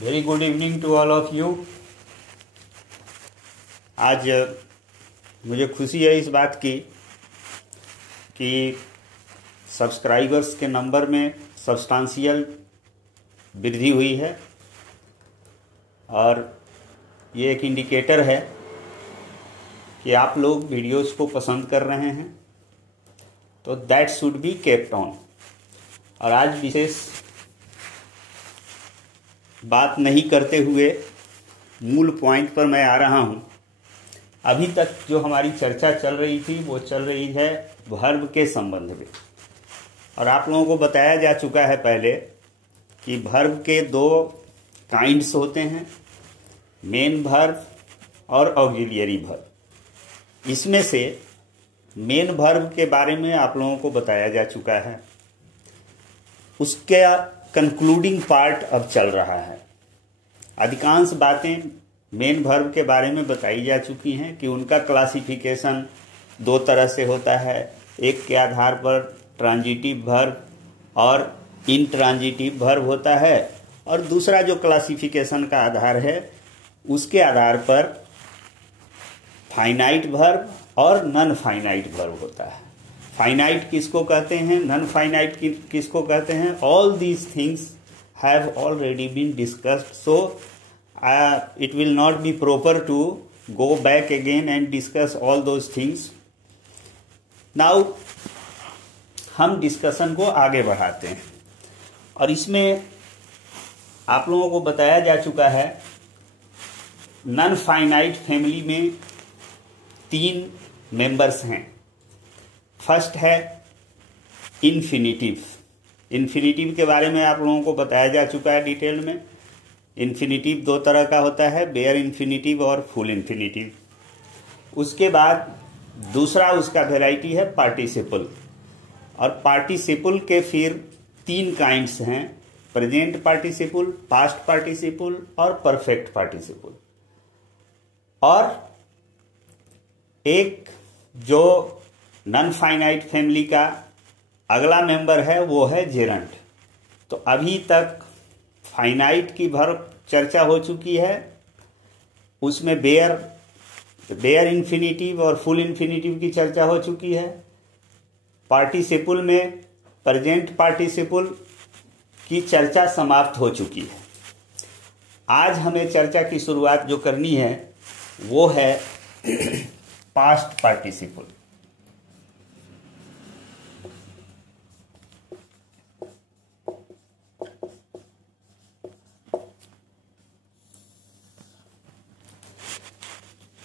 Very good evening to all of you. आज मुझे खुशी है इस बात की कि सब्सक्राइबर्स के नंबर में सब्सटेंशियल वृद्धि हुई है और ये एक इंडिकेटर है कि आप लोग वीडियोस को पसंद कर रहे हैं, तो that should be kept on. और आज विशेष बात नहीं करते हुए मूल पॉइंट पर मैं आ रहा हूँ। अभी तक जो हमारी चर्चा चल रही थी वो चल रही है वर्ब के संबंध में, और आप लोगों को बताया जा चुका है पहले कि वर्ब के दो काइंड्स होते हैं, मेन वर्ब और ऑक्सिलियरी वर्ब। इसमें से मेन वर्ब के बारे में आप लोगों को बताया जा चुका है, उसके कंक्लूडिंग पार्ट अब चल रहा है। अधिकांश बातें मेन वर्ब के बारे में बताई जा चुकी हैं कि उनका क्लासिफिकेशन दो तरह से होता है, एक के आधार पर ट्रांजिटिव वर्ब और इनट्रांजिटिव वर्ब होता है, और दूसरा जो क्लासिफिकेशन का आधार है उसके आधार पर फाइनाइट वर्ब और नॉन फाइनाइट वर्ब होता है। फाइनाइट किसको कहते हैं, नॉन फाइनाइट किसको कहते हैं, all these things have already been discussed, so it will not be proper to go back again and discuss all those things. Now हम डिस्कशन को आगे बढ़ाते हैं, और इसमें आप लोगों को बताया जा चुका है नॉन फाइनाइट फैमिली में 3 मेंबर्स हैं। फर्स्ट है इन्फिनिटिव। इन्फिनिटिव के बारे में आप लोगों को बताया जा चुका है डिटेल में। इन्फिनिटिव 2 तरह का होता है, बेयर इन्फिनिटिव और फुल इन्फिनिटिव। उसके बाद दूसरा उसका वेराइटी है पार्टिसिपल, और पार्टिसिपल के फिर 3 काइंड्स हैं, प्रेजेंट पार्टिसिपल, पास्ट पार्टिसिपल और परफेक्ट पार्टिसिपल। और एक जो नॉन फाइनाइट फैमिली का अगला मेंबर है वो है जेरंट। तो अभी तक फाइनाइट की वर्ब चर्चा हो चुकी है, उसमें बेयर इन्फिनिटिव और फुल इन्फिनिटिव की चर्चा हो चुकी है। पार्टिसिपल में प्रेजेंट पार्टिसिपल की चर्चा समाप्त हो चुकी है। आज हमें चर्चा की शुरुआत जो करनी है वो है पास्ट पार्टिसिपल।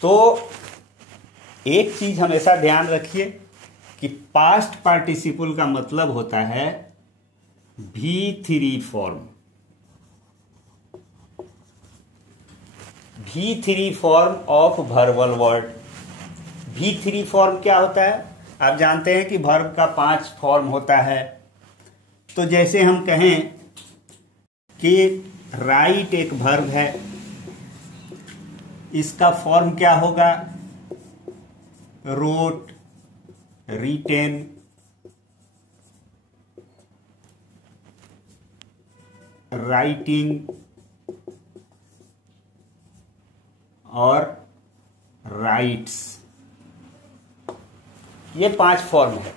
तो एक चीज हमेशा ध्यान रखिए कि पास्ट पार्टिसिपल का मतलब होता है V3 form. V3 form of verbal word. V3 form क्या होता है? आप जानते हैं कि वर्ब का 5 फॉर्म होता है। तो जैसे हम कहें कि राइट एक वर्ब है, इसका फॉर्म क्या होगा? रोट, रिटेन, राइटिंग और राइट्स। ये 5 फॉर्म है।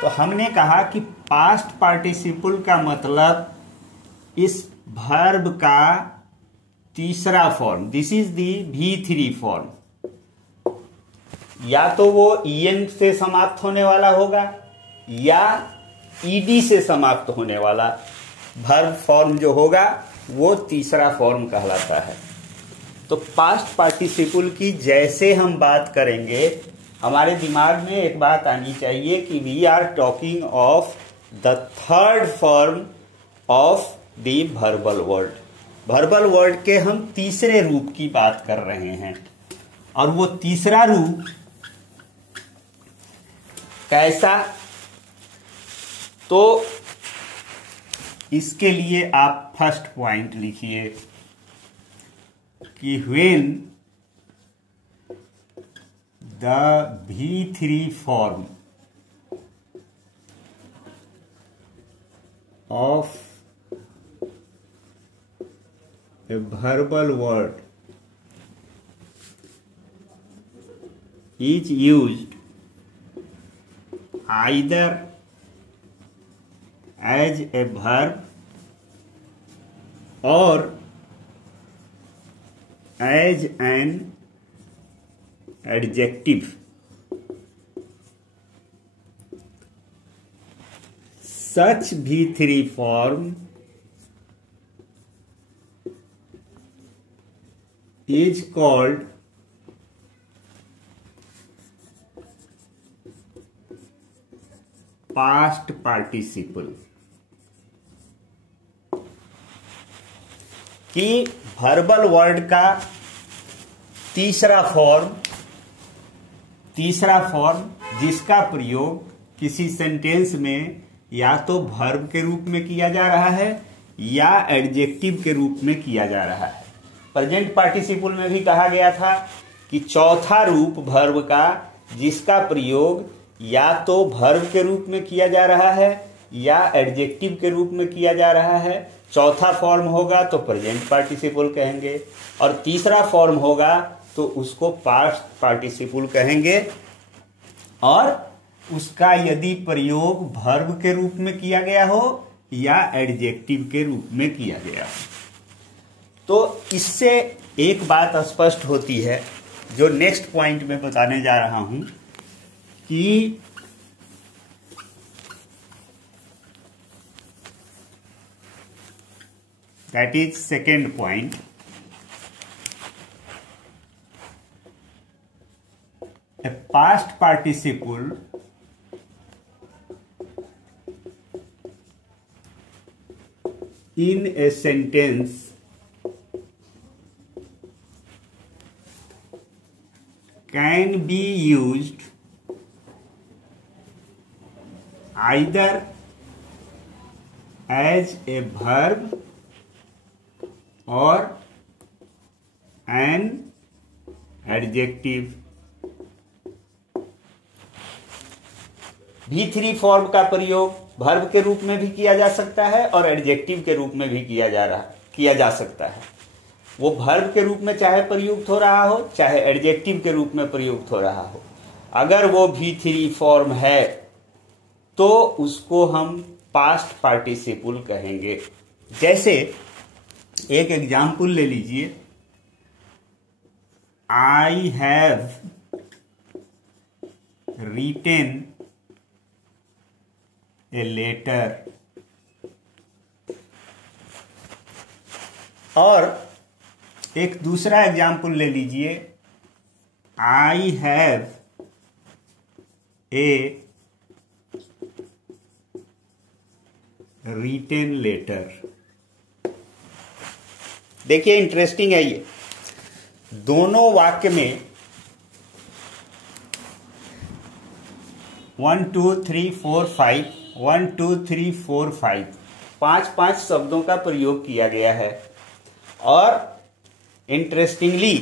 तो हमने कहा कि पास्ट पार्टिसिपल का मतलब इस वर्ब का तीसरा form, this is the V3 form. या तो वो en से समाप्त होने वाला होगा या ed से समाप्त होने वाला वर्ब फॉर्म जो होगा वो तीसरा फॉर्म कहलाता है। तो पास्ट पार्टिसिपल की जैसे हम बात करेंगे, हमारे दिमाग में एक बात आनी चाहिए कि we are talking of the third form of the verbal word. Verbal word के हम तीसरे रूप की बात कर रहे हैं, और वो तीसरा रूप कैसा? तो इसके लिए आप फर्स्ट पॉइंट लिखिए कि when the V3 form of a verbal word is used either as a verb or as an adjective. Such V3 form is called past participle. कि वर्बल वर्ड का तीसरा फॉर्म जिसका प्रयोग किसी सेंटेंस में या तो वर्ब के रूप में किया जा रहा है या एडजेक्टिव के रूप में किया जा रहा है। प्रेजेंट पार्टिसिपल में भी कहा गया था कि चौथा रूप वर्ब का जिसका प्रयोग या तो वर्ब के रूप में किया जा रहा है या एडजेक्टिव के रूप में किया जा रहा है, चौथा फॉर्म होगा तो प्रेजेंट पार्टिसिपल कहेंगे और तीसरा फॉर्म होगा तो उसको पास्ट पार्टिसिपल कहेंगे। और उसका यदि प्रयोग वर्ब के रूप में किया गया हो या एडजेक्टिव के रूप में किया गया हो, तो इससे एक बात स्पष्ट होती है जो नेक्स्ट पॉइंट में बताने जा रहा हूं कि that is second point. A past participle in a sentence can be used either as a verb or an adjective। V3 form का प्रयोग वर्ब के रूप में भी किया जा सकता है और एडजेक्टिव के रूप में भी किया जा सकता है। वो वर्ब के रूप में चाहे प्रयुक्त हो रहा हो चाहे एडजेक्टिव के रूप में प्रयुक्त हो रहा हो, अगर वो V3 फॉर्म है तो उसको हम पास्ट पार्टिसिपल कहेंगे। जैसे एक एग्जाम्पल ले लीजिए, I have written a letter, और एक दूसरा एग्जाम्पल ले लीजिए, I have a written letter. देखिए इंटरेस्टिंग है ये, दोनों वाक्य में 1 2 3 4 5 1 2 3 4 5 5 शब्दों का प्रयोग किया गया है। और interestingly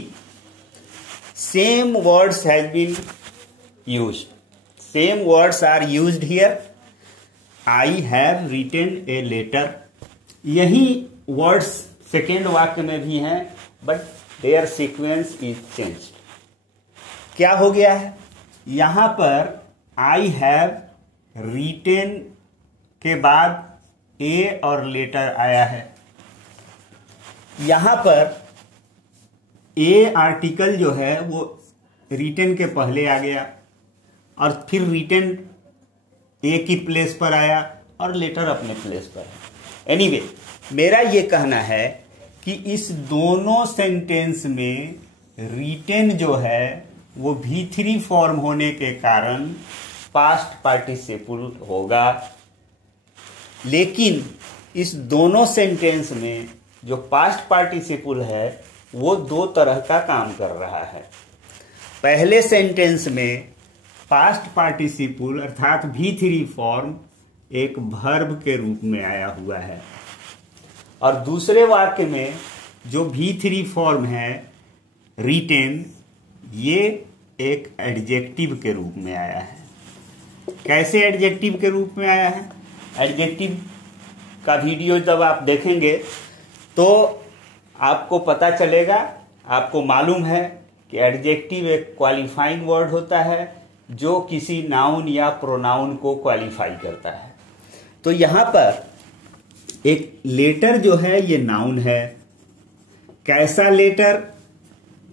same words has been used, same words are used here. I have written a letter, यही वर्ड्स सेकेंड वाक्य में भी हैं, but their sequence is changed. क्या हो गया है, यहां पर आई हैव रिटेन के बाद ए और लेटर आया है, यहां पर ए आर्टिकल जो है वो रिटेन के पहले आ गया और फिर रिटेन ए की प्लेस पर आया और लेटर अपने प्लेस पर है। एनीवे, मेरा ये कहना है कि इस दोनों सेंटेंस में रिटेन जो है वो V3 फॉर्म होने के कारण पास्ट पार्टिसिपल होगा, लेकिन इस दोनों सेंटेंस में जो पास्ट पार्टिसिपल है वो दो तरह का काम कर रहा है। पहले सेंटेंस में पास्ट पार्टिसिपल अर्थात V3 फॉर्म एक वर्ब के रूप में आया हुआ है, और दूसरे वाक्य में जो V3 फॉर्म है रिटेन, ये एक एडजेक्टिव के रूप में आया है। कैसे एडजेक्टिव के रूप में आया है? एडजेक्टिव का वीडियो जब आप देखेंगे तो आपको पता चलेगा, आपको मालूम है कि एडजेक्टिव एक क्वालिफाइंग वर्ड होता है जो किसी नाउन या प्रोनाउन को क्वालिफाई करता है। तो यहां पर एक लेटर जो है ये नाउन है। कैसा लेटर?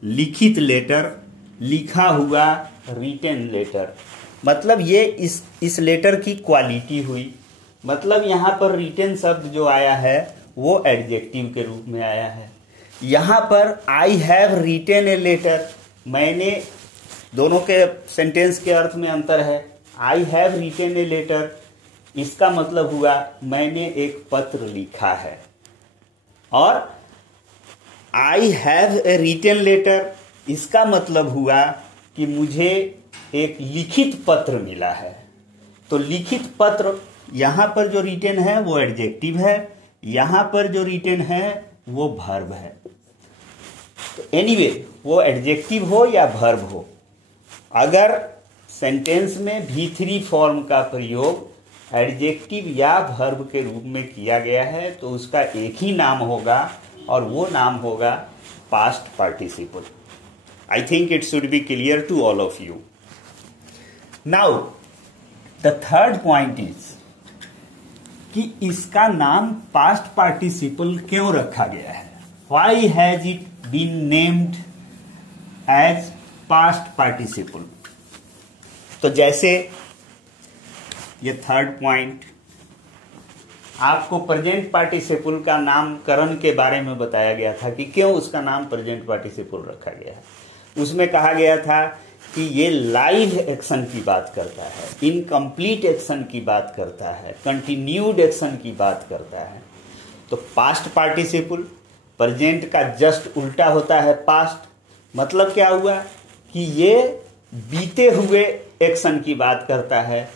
लिखित लेटर, लिखा हुआ, रिटन लेटर। मतलब ये इस लेटर की क्वालिटी हुई। मतलब यहां पर रिटन शब्द जो आया है वो एडजेक्टिव के रूप में आया है। यहां पर I have written a letter, मैंने, दोनों के सेंटेंस के अर्थ में अंतर है। I have written a letter, इसका मतलब हुआ मैंने एक पत्र लिखा है। और I have a written letter, इसका मतलब हुआ कि मुझे एक लिखित पत्र मिला है। तो लिखित पत्र, यहां पर जो रिटन है वो एडजेक्टिव है, यहां पर जो रिटन है वो वर्ब है। तो एनीवे, वो एडजेक्टिव हो या वर्ब हो, अगर सेंटेंस में V3 फॉर्म का प्रयोग एडजेक्टिव या वर्ब के रूप में किया गया है तो उसका एक ही नाम होगा और वो नाम होगा past participle. I think it should be clear to all of you. Now, the third point is कि इसका नाम पास्ट पार्टिसिपल क्यों रखा गया है? Why has it been named as past participle? तो जैसे ये थर्ड पॉइंट, आपको प्रेजेंट पार्टिसिपल का नामकरण के बारे में बताया गया था कि क्यों उसका नाम प्रेजेंट पार्टिसिपल रखा गया है। उसमें कहा गया था कि ये लाइव एक्शन की बात करता है, इनकम्प्लीट एक्शन की बात करता है, कंटिन्यूड एक्शन की बात करता है। तो पास्ट पार्टिसिपल प्रेजेंट का जस्ट उल्टा होता है पास्ट। मतलब क्या हुआ कि ये बीते हुए एक्शन की बात करता है।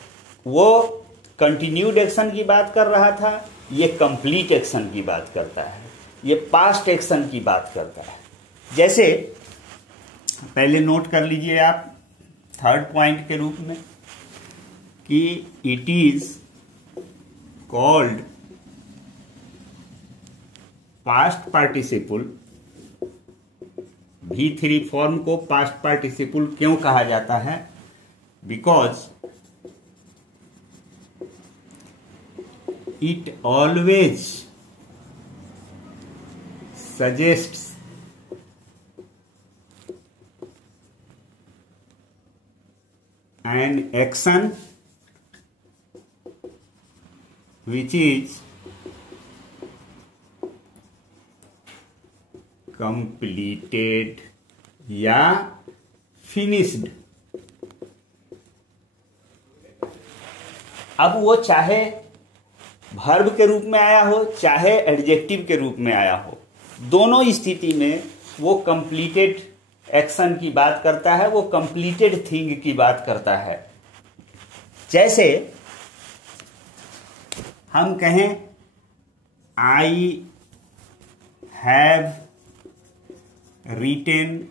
वो कंटिन्यूड एक्शन की बात कर रहा था, ये कंप्लीट एक्शन की बात करता है, ये पास्ट एक्शन की बात करता है। जैसे पहले नोट कर लीजिए आप थर्ड पॉइंट के रूप में कि it is called past participle. V3 form को पास्ट पार्टिसिपल क्यों कहा जाता है? Because it always suggests an action which is completed या finished। अब वो चाहे वर्ब के रूप में आया हो चाहे एडजेक्टिव के रूप में आया हो, दोनों स्थिति में वो कंप्लीटेड एक्शन की बात करता है, वो कंप्लीटेड थिंग की बात करता है। जैसे हम कहें I have written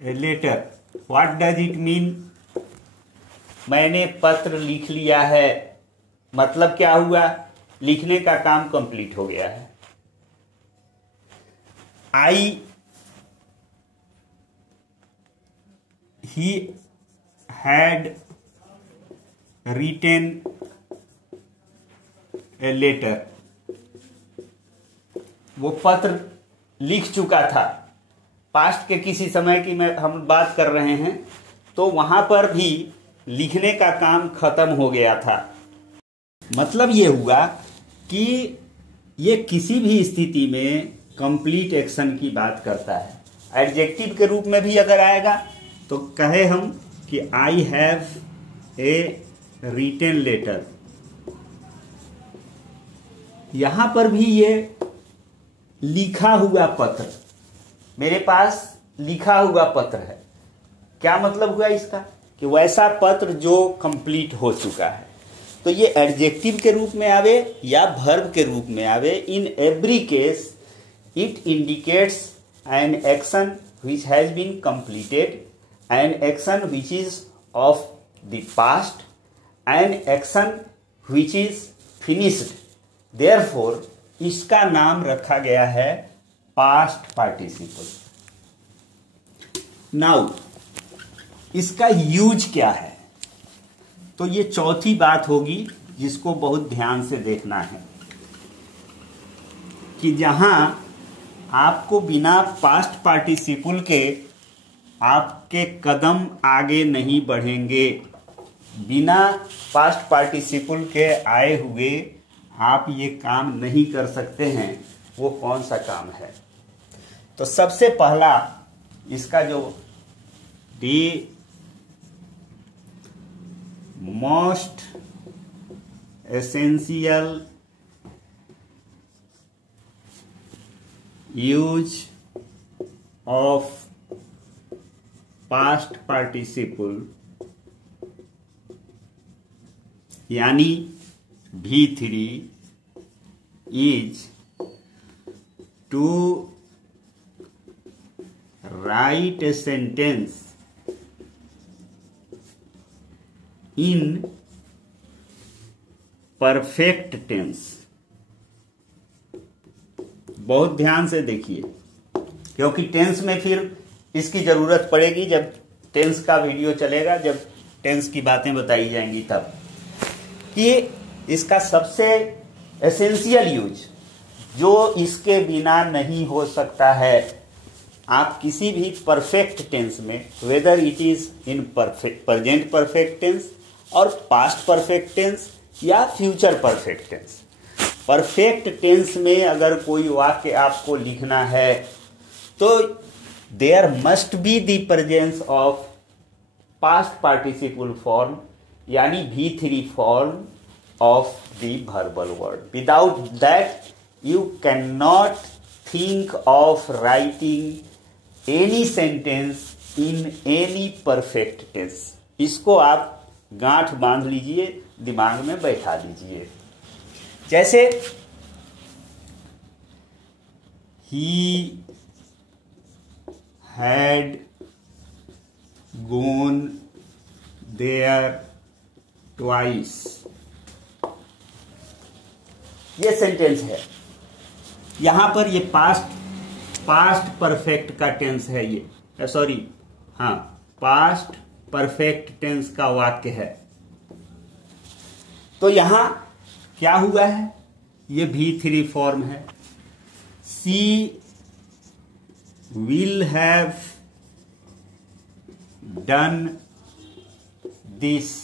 a letter, what does it mean? मैंने पत्र लिख लिया है। मतलब क्या हुआ? लिखने का काम कंप्लीट हो गया है। आई he had written a letter, वो पत्र लिख चुका था। पास्ट के किसी समय की हम बात कर रहे हैं, तो वहां पर भी लिखने का काम खत्म हो गया था। मतलब ये हुआ कि ये किसी भी स्थिति में कंप्लीट एक्शन की बात करता है। एडजेक्टिव के रूप में भी अगर आएगा तो कहे हम कि I have a written letter, यहां पर भी ये लिखा हुआ पत्र, मेरे पास लिखा हुआ पत्र है। क्या मतलब हुआ इसका? कि वैसा पत्र जो कंप्लीट हो चुका है। तो ये एडजेक्टिव के रूप में आवे या वर्ब के रूप में आवे, in every case it indicates an action which has been completed, an action which is of the past, an action which is finished. Therefore इसका नाम रखा गया है पास्ट पार्टिसिपल। नाउ इसका यूज क्या है, तो ये चौथी बात होगी जिसको बहुत ध्यान से देखना है कि जहां आपको बिना पास्ट पार्टिसिपल के आपके कदम आगे नहीं बढ़ेंगे, बिना पास्ट पार्टिसिपल के आए हुए आप ये काम नहीं कर सकते हैं, वो कौन सा काम है। तो सबसे पहला इसका जो the most essential use of past participle यानी V3 is to write a sentence in perfect tense। बहुत ध्यान से देखिए क्योंकि टेंस में फिर इसकी जरूरत पड़ेगी जब टेंस का वीडियो चलेगा, जब टेंस की बातें बताई जाएंगी तब, कि इसका सबसे एसेंशियल यूज जो इसके बिना नहीं हो सकता है। आप किसी भी परफेक्ट टेंस में, whether it is in present perfect tense और पास्ट परफेक्ट टेंस या future perfect tense, perfect tense में अगर कोई वाक्य आपको लिखना है तो there must be the presence of past participle form यानी V3 form of the verbal word. Without that you cannot think of writing any sentence in any perfect tense। इसको आप गांठ बांध लीजिए, दिमाग में बैठा दीजिए। जैसे he had gone there twice, ये सेंटेंस है। यहां पर ये पास्ट परफेक्ट का टेंस है, ये सॉरी हाँ पास्ट परफेक्ट टेंस का वाक्य है। तो यहां क्या हुआ है, ये V3 फॉर्म है। सी विल हैव डन दिस,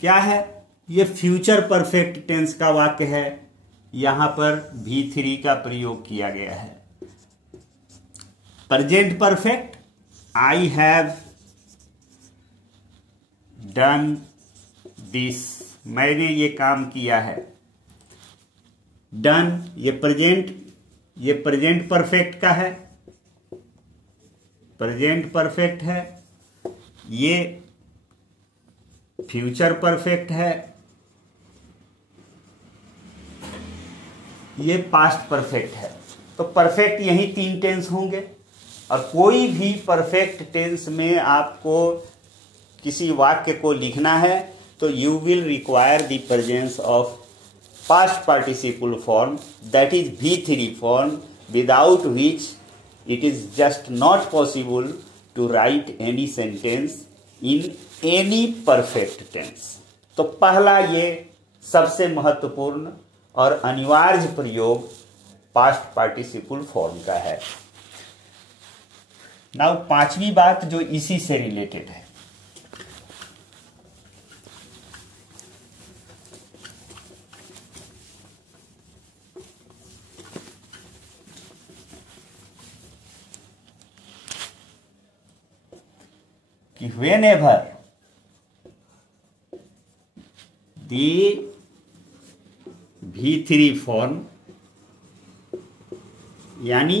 क्या है, ये फ्यूचर परफेक्ट टेंस का वाक्य है, यहां पर V3 का प्रयोग किया गया है। Present perfect I have done this, मैंने ये काम किया है। डन ये प्रेजेंट परफेक्ट का है, प्रेजेंट परफेक्ट है। ये फ्यूचर परफेक्ट है, ये पास्ट परफेक्ट है। तो परफेक्ट यही 3 टेंस होंगे और कोई भी परफेक्ट टेंस में आपको किसी वाक्य को लिखना है तो you will require the presence of past participle form that is V3 form, without which it is just not possible to write any sentence in any perfect tense. तो पहला ये सबसे महत्वपूर्ण और अनिवार्य प्रयोग पास्ट पार्टिसिपल फॉर्म का है। नाउ पांचवी बात जो इसी से रिलेटेड है, कि whenever the V3 फॉर्म यानी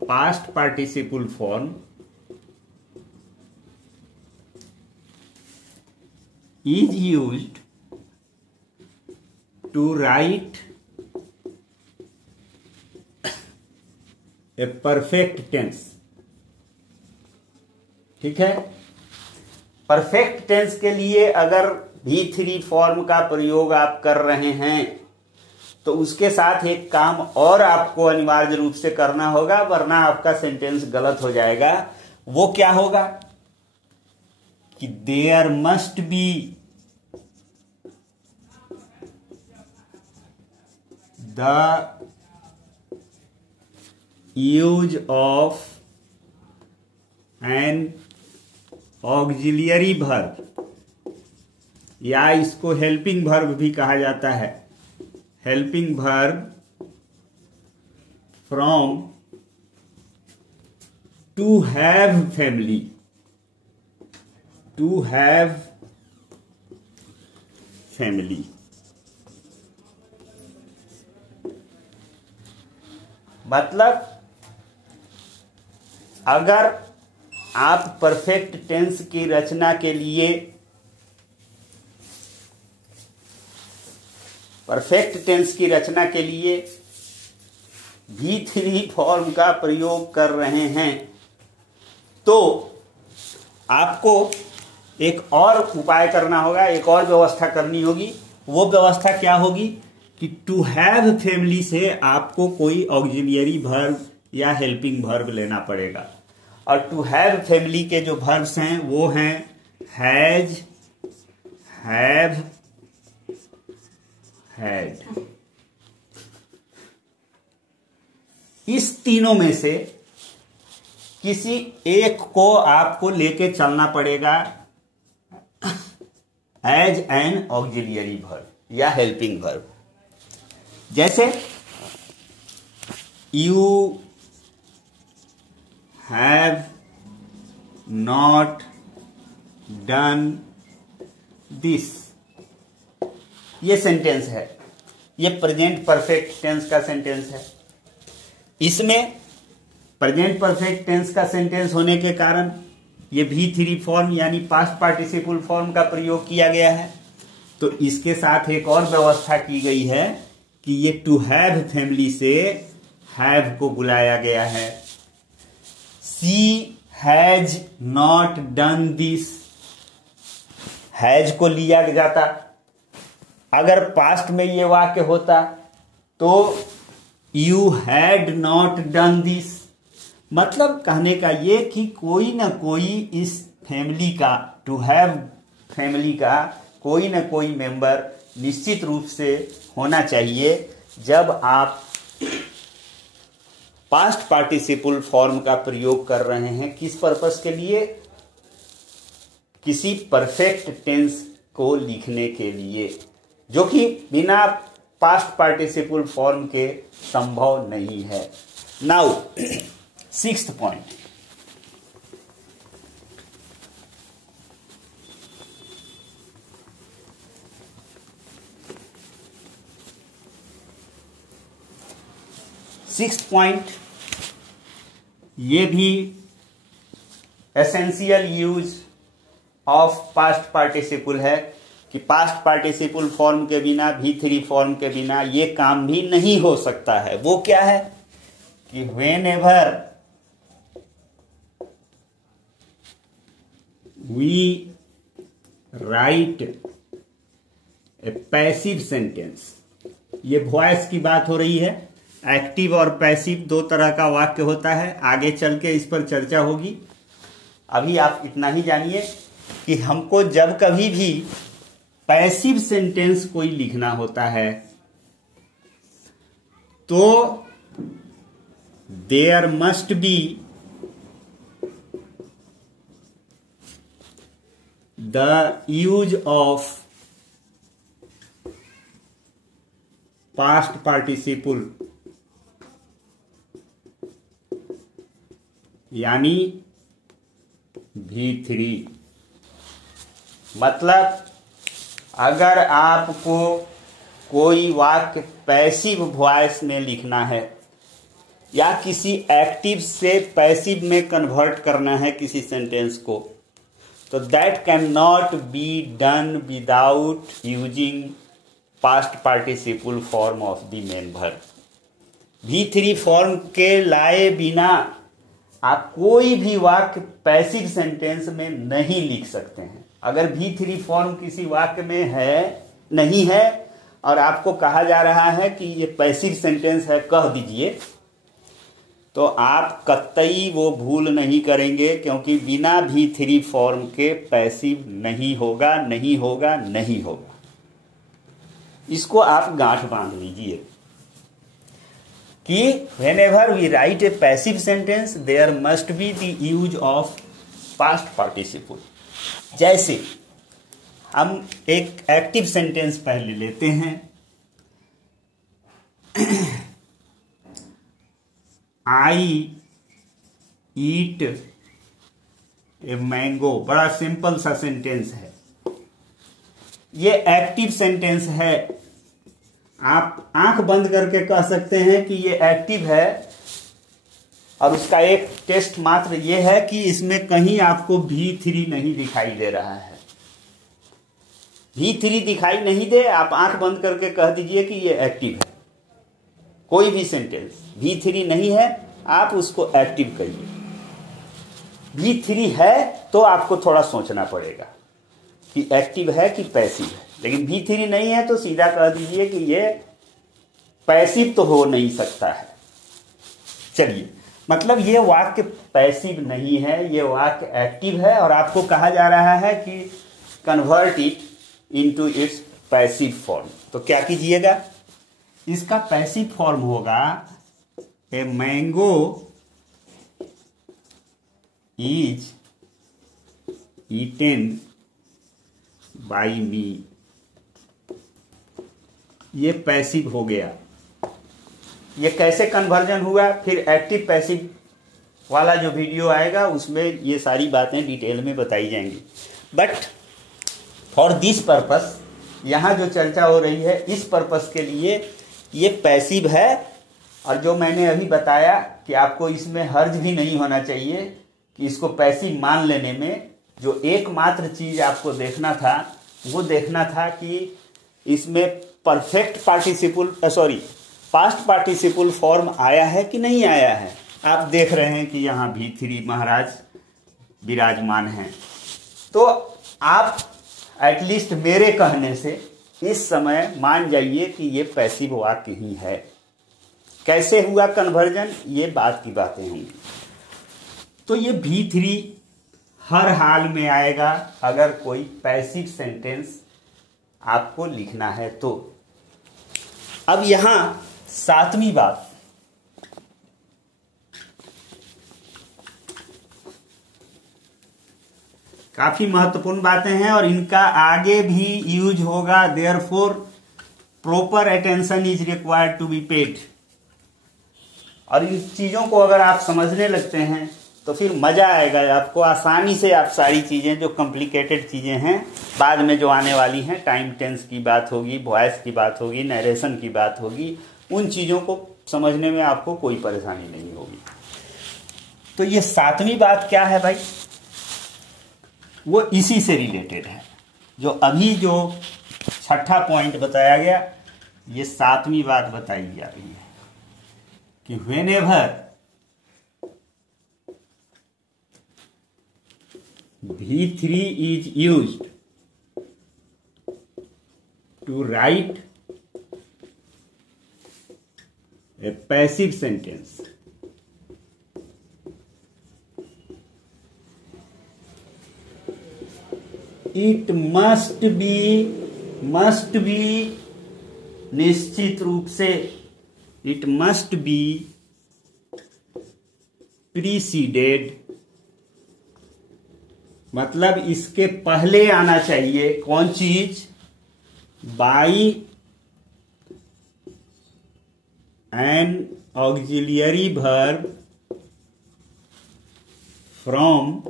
past participle form is used to write a perfect tense। ठीक है, परफेक्ट टेंस के लिए अगर V3 फॉर्म का प्रयोग आप कर रहे हैं तो उसके साथ एक काम और आपको अनिवार्य रूप से करना होगा, वरना आपका सेंटेंस गलत हो जाएगा। वो क्या होगा कि there must be the use of an auxiliary verb, या इसको हेल्पिंग वर्ब भी कहा जाता है, helping verb from to have family, to have family. मतलब अगर आप परफेक्ट टेंस की रचना के लिए V3 फॉर्म का प्रयोग कर रहे हैं तो आपको एक और उपाय करना होगा, एक और व्यवस्था करनी होगी। वो व्यवस्था क्या होगी कि टू हैव फैमिली से आपको कोई ऑक्सिलियरी वर्ब या हेल्पिंग वर्ब लेना पड़ेगा। और टू हैव फैमिली के जो वर्ब्स हैं वो हैं हैज, हैव, हैड। इस तीनों में से किसी एक को आपको लेके चलना पड़ेगा एज एन ऑक्सिलियरी वर्ब या हेल्पिंग वर्ब। जैसे you have not done this, ये सेंटेंस है, ये प्रेजेंट परफेक्ट टेंस का सेंटेंस है। इसमें प्रेजेंट परफेक्ट टेंस का सेंटेंस होने के कारण ये V3 फॉर्म यानी पास्ट पार्टिसिपल फॉर्म का प्रयोग किया गया है। तो इसके साथ एक और व्यवस्था की गई है कि ये टू हैव फैमिली से हैव को बुलाया गया है। She has not done this, has को लिया जाता। अगर पास्ट में ये वाक्य होता तो you had not done this. मतलब कहने का ये कि कोई ना कोई इस फैमिली का, टू हैव फैमिली का कोई ना कोई मेंबर निश्चित रूप से होना चाहिए जब आप पास्ट पार्टिसिपल फॉर्म का प्रयोग कर रहे हैं। किस पर्पस के लिए? किसी परफेक्ट टेंस को लिखने के लिए, जो कि बिना पास्ट पार्टिसिपल फॉर्म के संभव नहीं है। नाउ 6th पॉइंट, ये भी essential use of past participle है कि पास्ट पार्टिसिपल फॉर्म के बिना, V3 फॉर्म के बिना ये काम भी नहीं हो सकता है। वो क्या है कि whenever we write a passive sentence, ये वॉइस की बात हो रही है। एक्टिव और पैसिव दो तरह का वाक्य होता है, आगे चल के इस पर चर्चा होगी। अभी आप इतना ही जानिए कि हमको जब कभी भी पैसिव सेंटेंस कोई लिखना होता है तो there must be the use of past participle, यानी V3। मतलब अगर आपको कोई वाक्य पैसिव वॉइस में लिखना है या किसी एक्टिव से पैसिव में कन्वर्ट करना है किसी सेंटेंस को, तो that can not be done without using past participle form of the main verb. V3 form के लाए बिना आप कोई भी वाक्य पैसिव सेंटेंस में नहीं लिख सकते हैं। अगर V3 फॉर्म किसी वाक्य में है नहीं है और आपको कहा जा रहा है कि ये पैसिव सेंटेंस है, कह दीजिए, तो आप कतई वो भूल नहीं करेंगे, क्योंकि बिना V3 फॉर्म के पैसिव नहीं होगा, नहीं होगा, नहीं होगा। इसको आप गांठ बांध लीजिए कि whenever we write a passive sentence there must be the use of past participle। जैसे हम एक एक्टिव सेंटेंस पहले लेते हैं, आई ईट ए मैंगो, बड़ा सिंपल सा सेंटेंस है, ये एक्टिव सेंटेंस है। आप आंख बंद करके कह सकते हैं कि ये एक्टिव है, और उसका एक टेस्ट मात्र ये है कि इसमें कहीं आपको V3 नहीं दिखाई दे रहा है। V3 दिखाई नहीं दे, आप आंख बंद करके कह दीजिए कि ये एक्टिव है। कोई भी सेंटेंस V3 नहीं है, आप उसको एक्टिव कहिए। V3 है तो आपको थोड़ा सोचना पड़ेगा कि एक्टिव है कि पैसिव है, लेकिन V3 नहीं है तो सीधा कह दीजिए कि ये पैसिव तो हो नहीं सकता है। चलिए, मतलब ये वाक्य पैसिव नहीं है, ये वाक्य एक्टिव है, और आपको कहा जा रहा है कि convert it into its passive form. तो क्या कीजिएगा, इसका पैसिव फॉर्म होगा a mango is eaten by me. ये पैसिव हो गया। ये कैसे कन्वर्जन हुआ, फिर एक्टिव पैसिव वाला जो वीडियो आएगा उसमें ये सारी बातें डिटेल में बताई जाएंगी। बट फॉर दिस पर्पस, यहाँ जो चर्चा हो रही है इस पर्पस के लिए ये पैसिव है। और जो मैंने अभी बताया कि आपको इसमें हर्ज भी नहीं होना चाहिए कि इसको पैसिव मान लेने में, जो एकमात्र चीज आपको देखना था वो देखना था कि इसमें perfect participle past participle form आया है कि नहीं आया है। आप देख रहे हैं कि यहाँ V3 महाराज विराजमान हैं, तो आप एटलीस्ट मेरे कहने से इस समय मान जाइए कि ये पैसिव वाक्य ही है। कैसे हुआ कन्वर्जन, ये बात की बातें होंगी। तो ये V3 हर हाल में आएगा अगर कोई पैसिव सेंटेंस आपको लिखना है तो। अब यहां सातवीं बात, काफी महत्वपूर्ण बातें हैं और इनका आगे भी यूज होगा। Therefore proper attention is required to be paid. और इन चीजों को अगर आप समझने लगते हैं तो फिर मजा आएगा आपको, आसानी से आप सारी चीजें जो कॉम्प्लिकेटेड चीजें हैं बाद में जो आने वाली हैं, टाइम टेंस की बात होगी, वॉइस की बात होगी, नरेशन की बात होगी, उन चीजों को समझने में आपको कोई परेशानी नहीं होगी। तो ये सातवीं बात क्या है भाई, वो इसी से रिलेटेड है। जो अभी जो छठा पॉइंट बताया गया, ये सातवीं बात बताई जा रही है कि whenever V3 is used to write a passive sentence, it must be निश्चित रूप से it must be preceded, मतलब इसके पहले आना चाहिए कौन चीज, by an auxiliary verb from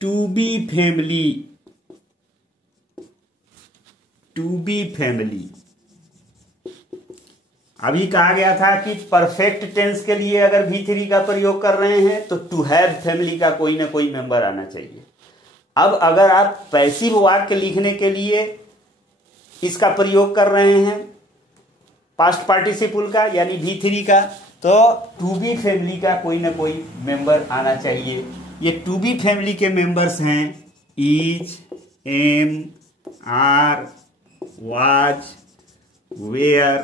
to be family. अभी कहा गया था कि परफेक्ट टेंस के लिए अगर V3 का प्रयोग कर रहे हैं तो टू हैव फैमिली का कोई ना कोई मेंबर आना चाहिए। अब अगर आप पैसिव वाक्य लिखने के लिए इसका प्रयोग कर रहे हैं पास्ट पार्टिसिपल का यानी V3 का, तो टू बी फैमिली का कोई ना कोई मेंबर आना चाहिए। ये टू बी फैमिली के मेंबर्स हैं is, am, are, was, were,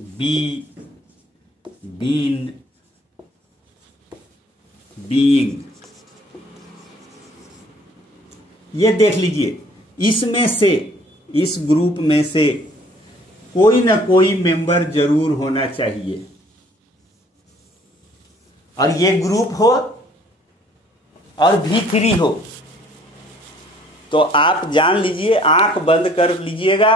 be, been, being. ये देख लीजिए, इसमें से, इस ग्रुप में से कोई ना कोई मेंबर जरूर होना चाहिए। और ये ग्रुप हो और V3 हो तो आप जान लीजिए, आंख बंद कर लीजिएगा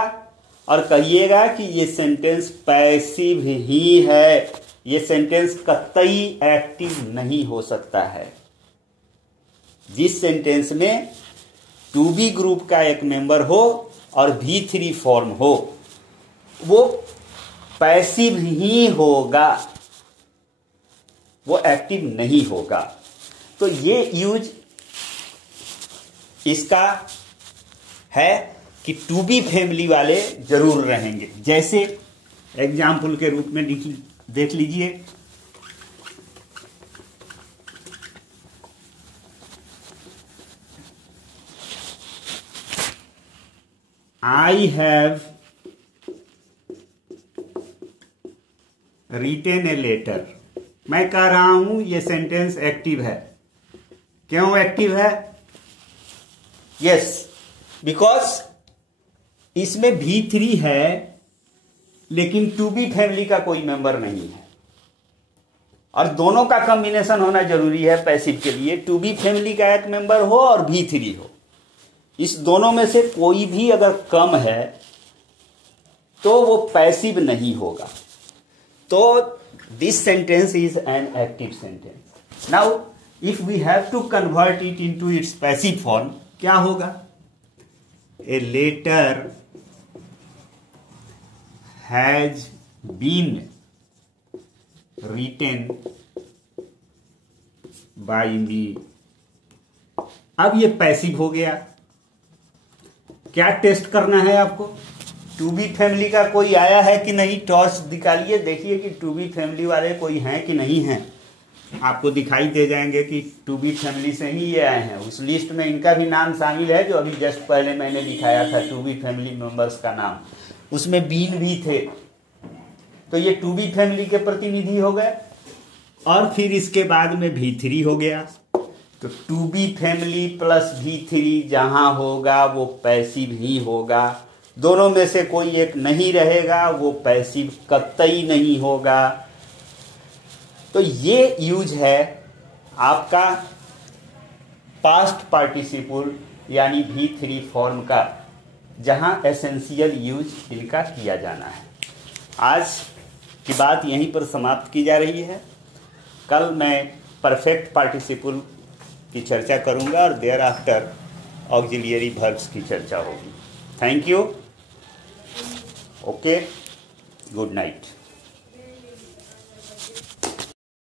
और कहिएगा कि ये सेंटेंस पैसिव ही है, ये सेंटेंस कतई एक्टिव नहीं हो सकता है। जिस सेंटेंस में टू बी ग्रुप का एक मेंबर हो और V3 फॉर्म हो वो पैसिव ही होगा, वो एक्टिव नहीं होगा। तो ये यूज इसका है कि टू बी फैमिली वाले जरूर रहेंगे। जैसे एग्जाम्पल के रूप में देख लीजिए, I have written a letter. मैं कह रहा हूं ये सेंटेंस एक्टिव है। क्यों एक्टिव है? यस, बिकॉज इसमें V3 है लेकिन टू बी फैमिली का कोई मेंबर नहीं है, और दोनों का कॉम्बिनेशन होना जरूरी है पैसिव के लिए। टू बी फैमिली का एक मेंबर हो और V3 हो, इस दोनों में से कोई भी अगर कम है तो वो पैसिव नहीं होगा। तो this sentence is an active sentence. Now if we have to convert it into its passive form, क्या होगा? A letter has been written by me. अब ये पैसिव हो गया। क्या टेस्ट करना है आपको? टू बी फैमिली का कोई आया है कि नहीं, टॉस निकालिए, देखिए कि टू बी फैमिली वाले कोई हैं कि नहीं हैं। आपको दिखाई दे जाएंगे कि टू बी फैमिली से ही ये आए हैं। उस लिस्ट में इनका भी नाम शामिल है जो अभी जस्ट पहले मैंने दिखाया था, टू बी फैमिली मेंबर्स का नाम, उसमें बीन भी थे। तो ये टू बी फैमिली के प्रतिनिधि हो गए। और फिर इसके बाद में V3 हो गया। तो to be family plus V3 जहां होगा वो पैसिव ही होगा। दोनों में से कोई एक नहीं रहेगा, वो पैसिव कतई नहीं होगा। तो ये यूज है आपका पास्ट पार्टिसिपल यानी V3 फॉर्म का, जहां एसेंशियल यूज इनका किया जाना है। आज की बात यहीं पर समाप्त की जा रही है। कल मैं परफेक्ट पार्टिसिपल की चर्चा करूंगा और देयर आफ्टर ऑक्सिलियरी वर्ब्स की चर्चा होगी। Thank you. Okay, good night.